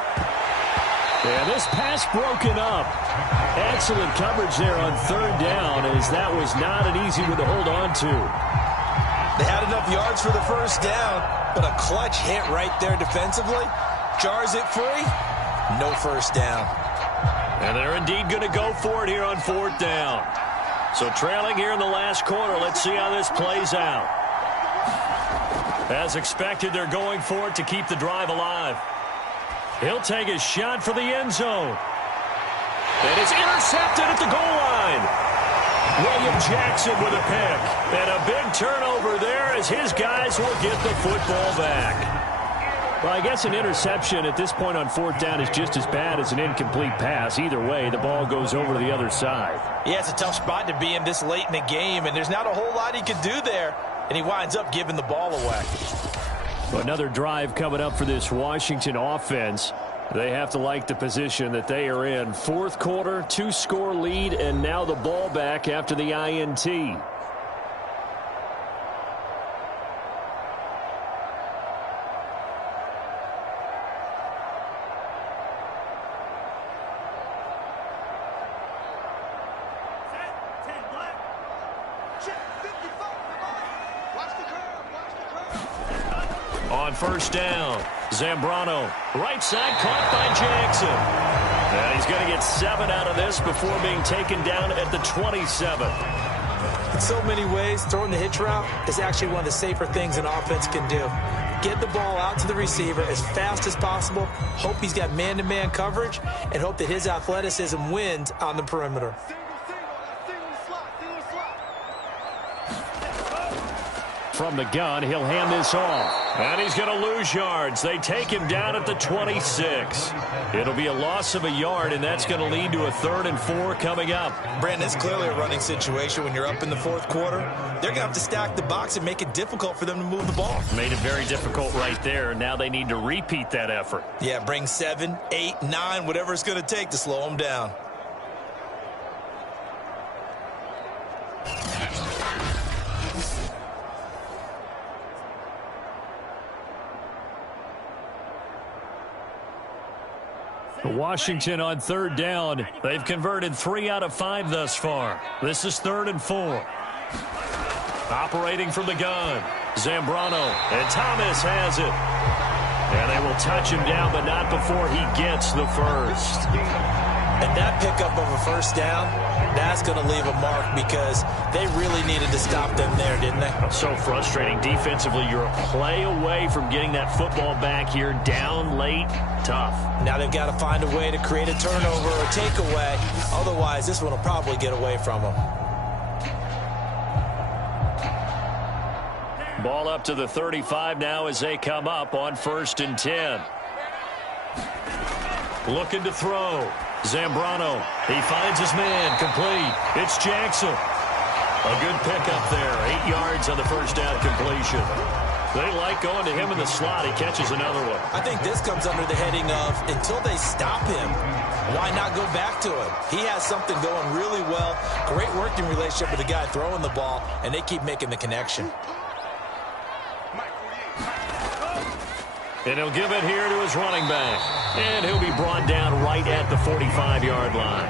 And this pass broken up. Excellent coverage there on 3rd down, as that was not an easy one to hold on to. They had enough yards for the 1st down, but a clutch hit right there defensively. Jars it free, no 1st down. And they're indeed going to go for it here on 4th down. So trailing here in the last quarter, let's see how this plays out. As expected, they're going for it to keep the drive alive. He'll take a shot for the end zone. And it's intercepted at the goal line. William Jackson with a pick. And a big turnover there as his guys will get the football back. Well, I guess an interception at this point on 4th down is just as bad as an incomplete pass. Either way, the ball goes over to the other side. Yeah, it's a tough spot to be in this late in the game, and there's not a whole lot he could do there. And he winds up giving the ball away. Another drive coming up for this Washington offense. They have to like the position that they are in. 4th quarter, 2-score lead, and now the ball back after the INT. On 1st down, Zambrano, right side, caught by Jackson. And he's going to get 7 out of this before being taken down at the 27. In so many ways, throwing the hitch route is actually one of the safer things an offense can do. Get the ball out to the receiver as fast as possible, hope he's got man-to-man coverage, and hope that his athleticism wins on the perimeter. From the gun, he'll hand this off. And he's going to lose yards. They take him down at the 26. It'll be a loss of a yard, and that's going to lead to a 3rd and 4 coming up. Brandon, it's clearly a running situation when you're up in the 4th quarter. They're going to have to stack the box and make it difficult for them to move the ball. Made it very difficult right there. Now they need to repeat that effort. Yeah, bring 7, 8, 9, whatever it's going to take to slow them down. Washington on 3rd down. They've converted 3 out of 5 thus far. This is 3rd and 4. Operating from the gun, Zambrano, and Thomas has it. And they will touch him down, but not before he gets the first. And that pickup of a first down, that's going to leave a mark because they really needed to stop them there, didn't they? So frustrating. Defensively, you're a play away from getting that football back here. Down late, tough. Now they've got to find a way to create a turnover or takeaway. Otherwise, this one will probably get away from them. Ball up to the 35 now as they come up on 1st and 10. Looking to throw. Zambrano. He finds his man. Complete. It's Jackson. A good pickup there. 8 yards on the first down completion. They like going to him in the slot. He catches another one. I think this comes under the heading of until they stop him, why not go back to him? He has something going really well. Great working relationship with the guy throwing the ball, and they keep making the connection. And he'll give it here to his running back. And he'll be brought down right at the 45-yard line.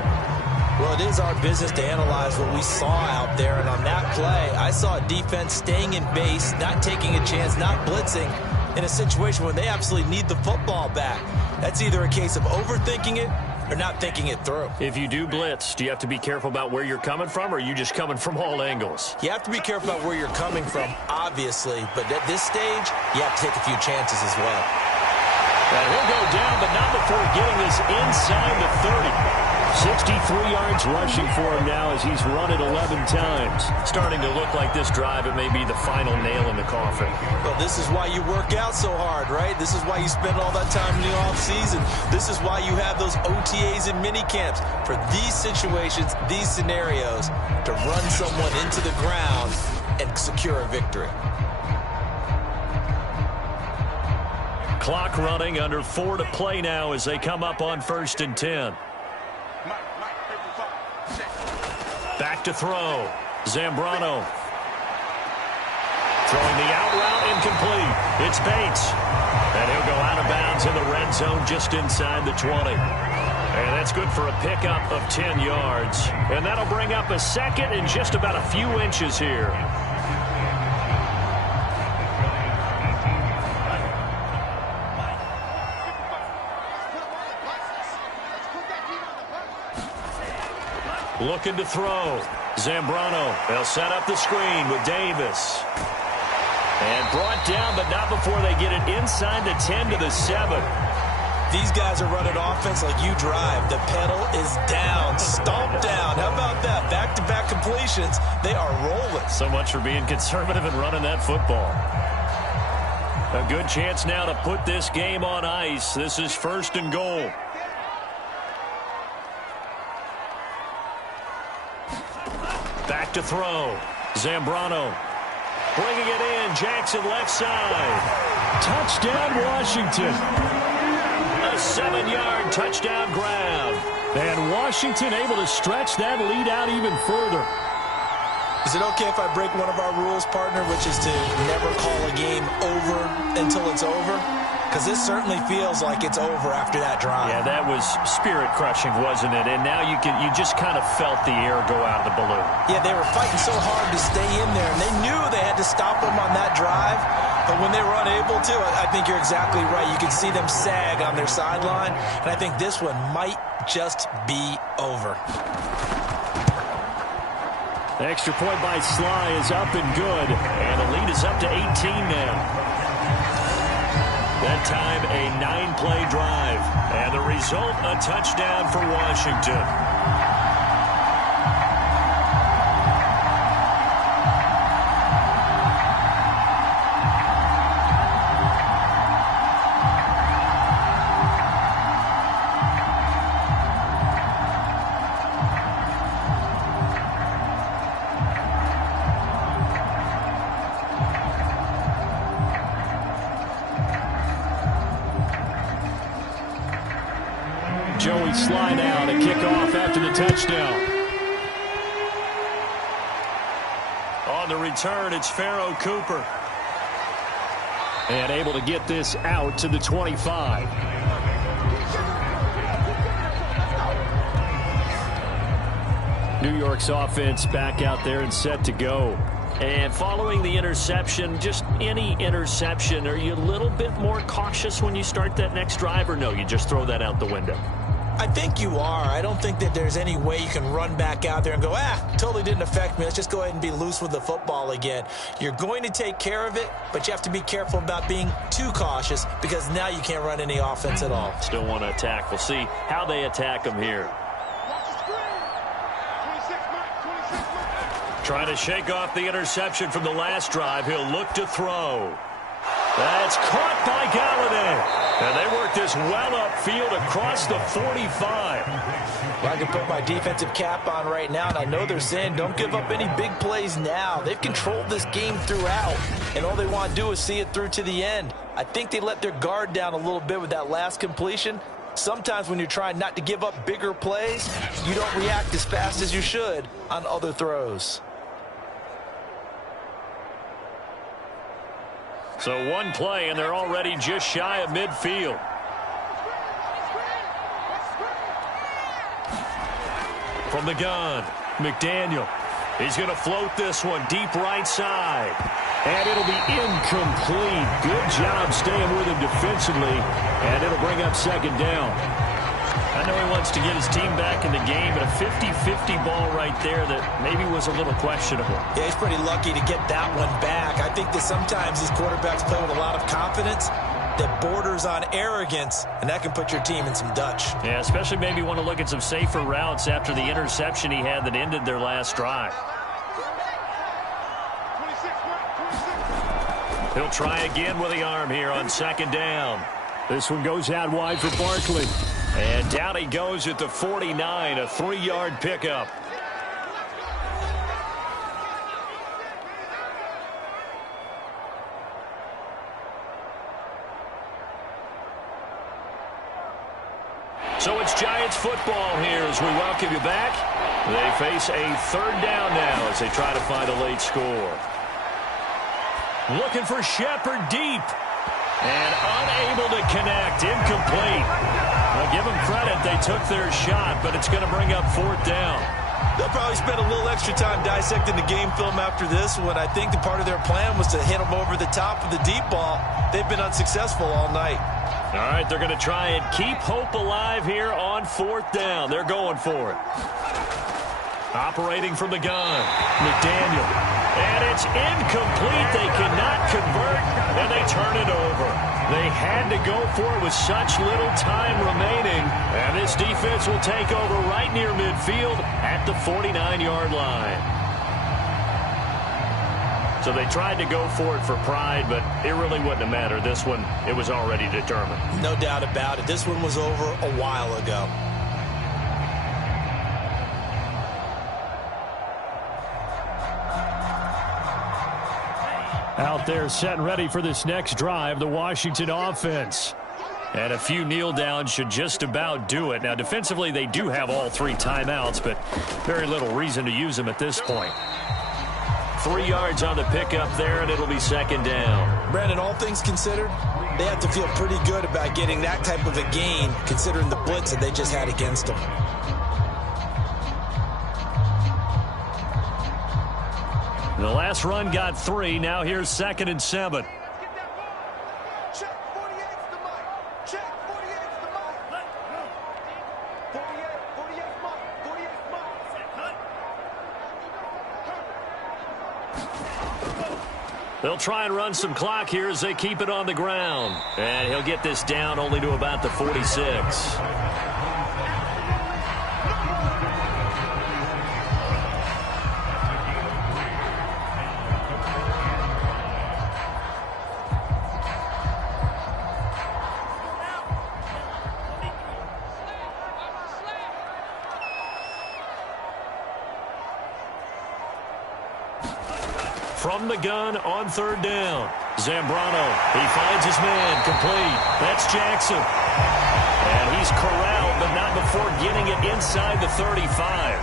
Well, it is our business to analyze what we saw out there. And on that play, I saw a defense staying in base, not taking a chance, not blitzing in a situation where they absolutely need the football back. That's either a case of overthinking it or not thinking it through. If you do blitz, do you have to be careful about where you're coming from, or are you just coming from all angles? You have to be careful about where you're coming from, obviously. But at this stage, you have to take a few chances as well. And he'll go down, but not before getting this inside the 30. 63 yards rushing for him now as he's run it 11 times. Starting to look like this drive, it may be the final nail in the coffin. Well, this is why you work out so hard, right? This is why you spend all that time in the offseason. This is why you have those OTAs and mini camps for these situations, these scenarios, to run someone into the ground and secure a victory. Clock running, under 4 to play now as they come up on 1st and 10. Back to throw. Zambrano. Throwing the out route, incomplete. It's Bates. And he'll go out of bounds in the red zone just inside the 20. And that's good for a pickup of 10 yards. And that'll bring up a second and just about a few inches here. Looking to throw. Zambrano. They'll set up the screen with Davis. And brought down, but not before they get it inside the 10 to the 7. These guys are running offense like you drive. The pedal is down, stomped down. How about that? Back-to-back completions. They are rolling. So much for being conservative and running that football. A good chance now to put this game on ice. This is 1st and goal. Back to throw. Zambrano. Bringing it in. Jackson left side. Touchdown, Washington. A 7-yard touchdown grab. And Washington able to stretch that lead out even further. Is it okay if I break one of our rules, partner, which is to never call a game over until it's over? Because this certainly feels like it's over after that drive. Yeah, that was spirit-crushing, wasn't it? And now you just kind of felt the air go out of the balloon. Yeah, they were fighting so hard to stay in there, and they knew they had to stop them on that drive. But when they were unable to, I think you're exactly right. You can see them sag on their sideline, and I think this one might just be over. The extra point by Sly is up and good, and the lead is up to 18 now. That time, a 9-play drive. And the result, a touchdown for Washington. Joey Sly now to kick off after the touchdown. On the return, it's Pharaoh Cooper. And able to get this out to the 25. New York's offense back out there and set to go. And following the interception, just any interception, are you a little bit more cautious when you start that next drive, or no, you just throw that out the window? I think you are. I don't think that there's any way you can run back out there and go, totally didn't affect me. Let's just go ahead and be loose with the football again. You're going to take care of it, but you have to be careful about being too cautious because now you can't run any offense at all. Still want to attack. We'll see how they attack him here. Trying to shake off the interception from the last drive. He'll look to throw. That's caught by Galladay. And they work this well upfield across the 45. Well, I can put my defensive cap on right now, and I know they're saying don't give up any big plays now. They've controlled this game throughout, and all they want to do is see it through to the end. I think they let their guard down a little bit with that last completion. Sometimes when you're trying not to give up bigger plays, you don't react as fast as you should on other throws. So one play, and they're already just shy of midfield. From the gun, McDaniel. He's going to float this one deep right side. And it'll be incomplete. Good job staying with him defensively. And it'll bring up second down. I know he wants to get his team back in the game, but a 50-50 ball right there that maybe was a little questionable. Yeah, he's pretty lucky to get that one back. I think that sometimes these quarterbacks play with a lot of confidence that borders on arrogance, and that can put your team in some Dutch. Yeah, especially maybe want to look at some safer routes after the interception he had that ended their last drive. He'll try again with the arm here on second down. This one goes out wide for Barkley. And down he goes at the 49, a 3-yard pickup. So it's Giants football here as we welcome you back. They face a third down now as they try to find a late score. Looking for Shepard deep. And unable to connect. Incomplete. Now give them credit. They took their shot, but it's going to bring up fourth down. They'll probably spend a little extra time dissecting the game film after this one. I think the part of their plan was to hit them over the top of the deep ball. They've been unsuccessful all night. All right, they're going to try and keep hope alive here on fourth down. They're going for it. Operating from the gun, McDaniel. And it's incomplete. They cannot convert, and they turn it over. They had to go for it with such little time remaining. And this defense will take over right near midfield at the 49-yard line. So they tried to go for it for pride, but it really wouldn't have mattered. This one, it was already determined. No doubt about it. This one was over a while ago. Out there set and ready for this next drive, the Washington offense. And a few kneel downs should just about do it. Now, defensively, they do have all 3 timeouts, but very little reason to use them at this point. 3 yards on the pickup there, and it'll be second down. Brandon, all things considered, they have to feel pretty good about getting that type of a gain, considering the blitz that they just had against them. The last run got 3. Now here's 2nd and 7. They'll try and run some clock here as they keep it on the ground. And he'll get this down only to about the 46. From the gun on third down. Zambrano, he finds his man, complete. That's Jackson. And he's corralled, but not before getting it inside the 35.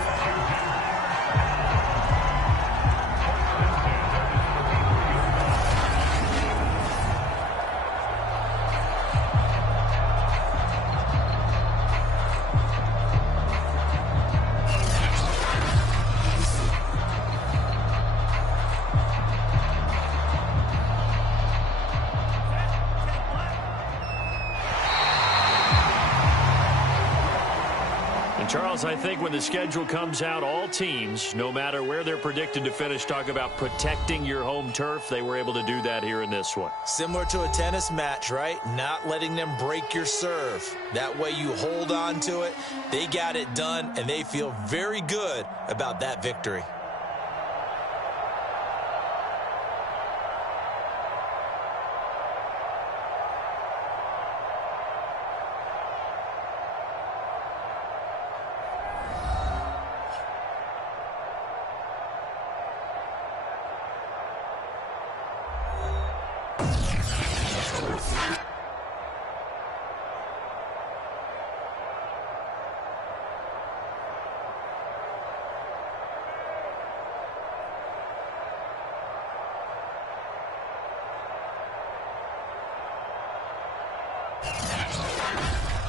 And Charles, I think when the schedule comes out, all teams, no matter where they're predicted to finish, talk about protecting your home turf. They were able to do that here in this one. Similar to a tennis match, right? Not letting them break your serve. That way you hold on to it. They got it done, and they feel very good about that victory.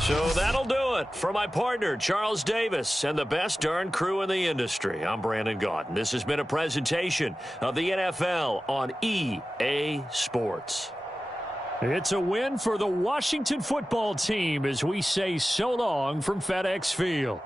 So that'll do it for my partner, Charles Davis, and the best darn crew in the industry. I'm Brandon Gaudin. This has been a presentation of the NFL on EA Sports. It's a win for the Washington football team as we say so long from FedEx Field.